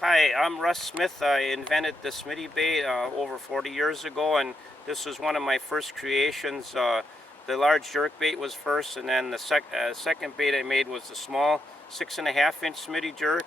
Hi, I'm Russ Smith. I invented the Smitty bait over 40 years ago, and this was one of my first creations. The large jerk bait was first, and then the second bait I made was the small 6.5-inch Smitty jerk.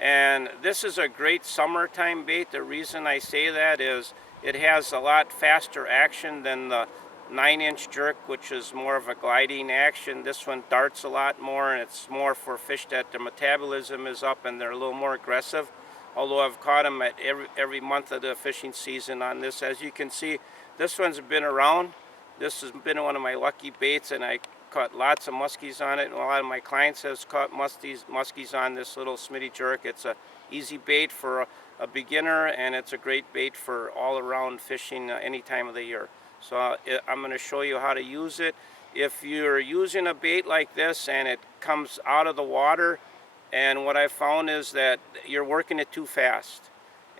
And this is a great summertime bait. The reason I say that is it has a lot faster action than the 9-inch jerk, which is more of a gliding action. This one darts a lot more, and it's more for fish that their metabolism is up and they're a little more aggressive. Although I've caught them at every month of the fishing season on this. As you can see, this one's been around. This has been one of my lucky baits, and I caught lots of muskies on it. And a lot of my clients have caught muskies on this little Smitty jerk. It's a easy bait for a beginner, and it's a great bait for all-around fishing any time of the year. So I'm going to show you how to use it. If you're using a bait like this and it comes out of the water, and what I found is that you're working it too fast.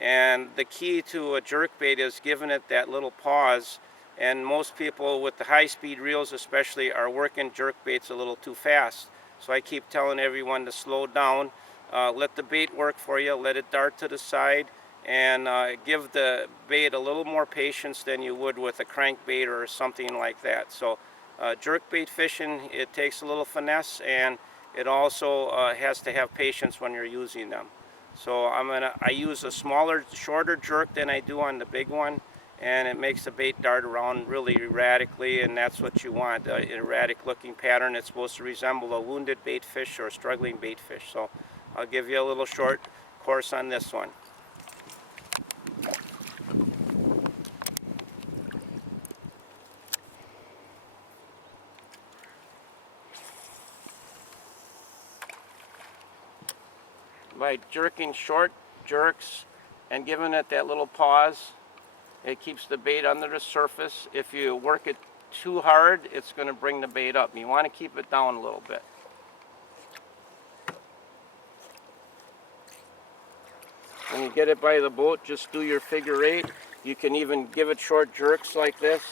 And the key to a jerkbait is giving it that little pause. And most people with the high-speed reels especially are working jerkbaits a little too fast. So I keep telling everyone to slow down, let the bait work for you, let it dart to the side, and give the bait a little more patience than you would with a crankbait or something like that. So jerkbait fishing, it takes a little finesse, and it also has to have patience when you're using them. So I use a smaller, shorter jerk than I do on the big one, and it makes the bait dart around really erratically, and that's what you want, an erratic looking pattern. It's supposed to resemble a wounded bait fish or a struggling bait fish. So I'll give you a little short course on this one. By jerking short jerks and giving it that little pause, it keeps the bait under the surface. If you work it too hard, it's going to bring the bait up. You want to keep it down a little bit. When you get it by the boat, just do your figure eight. You can even give it short jerks like this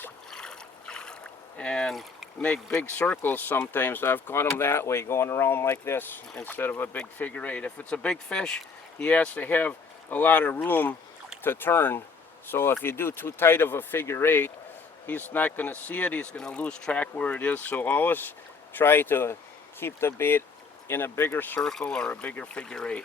and make big circles sometimes. I've caught them that way, going around like this instead of a big figure eight. If it's a big fish, he has to have a lot of room to turn. So if you do too tight of a figure eight, he's not going to see it. He's going to lose track where it is. So always try to keep the bait in a bigger circle or a bigger figure eight.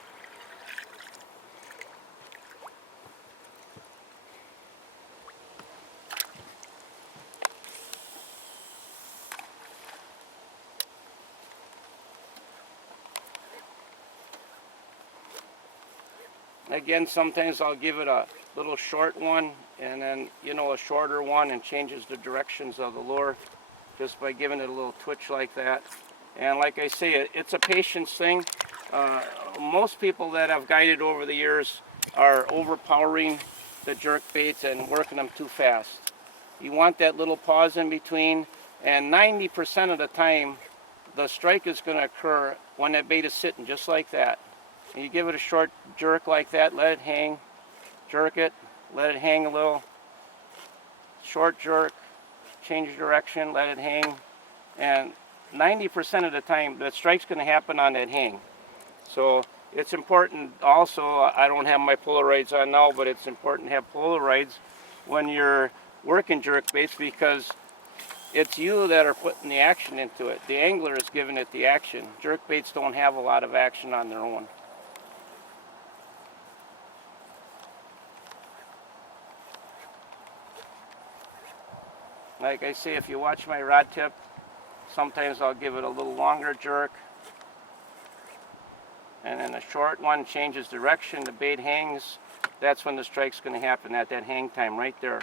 Again, sometimes I'll give it a little short one and then, a shorter one, and changes the directions of the lure just by giving it a little twitch like that. And like I say, it's a patience thing. Most people that I've guided over the years are overpowering the jerk baits and working them too fast. You want that little pause in between, and 90% of the time the strike is going to occur when that bait is sitting just like that. And you give it a short jerk like that, let it hang, jerk it, let it hang a little, short jerk, change direction, let it hang, and 90% of the time the strike's going to happen on that hang. So it's important also, I don't have my Polaroids on now, but it's important to have Polaroids when you're working jerk baits, because it's you that are putting the action into it. The angler is giving it the action. Jerk baits don't have a lot of action on their own. Like I say, if you watch my rod tip, sometimes I'll give it a little longer jerk, and then a short one changes direction, the bait hangs. That's when the strike's going to happen, at that hang time right there.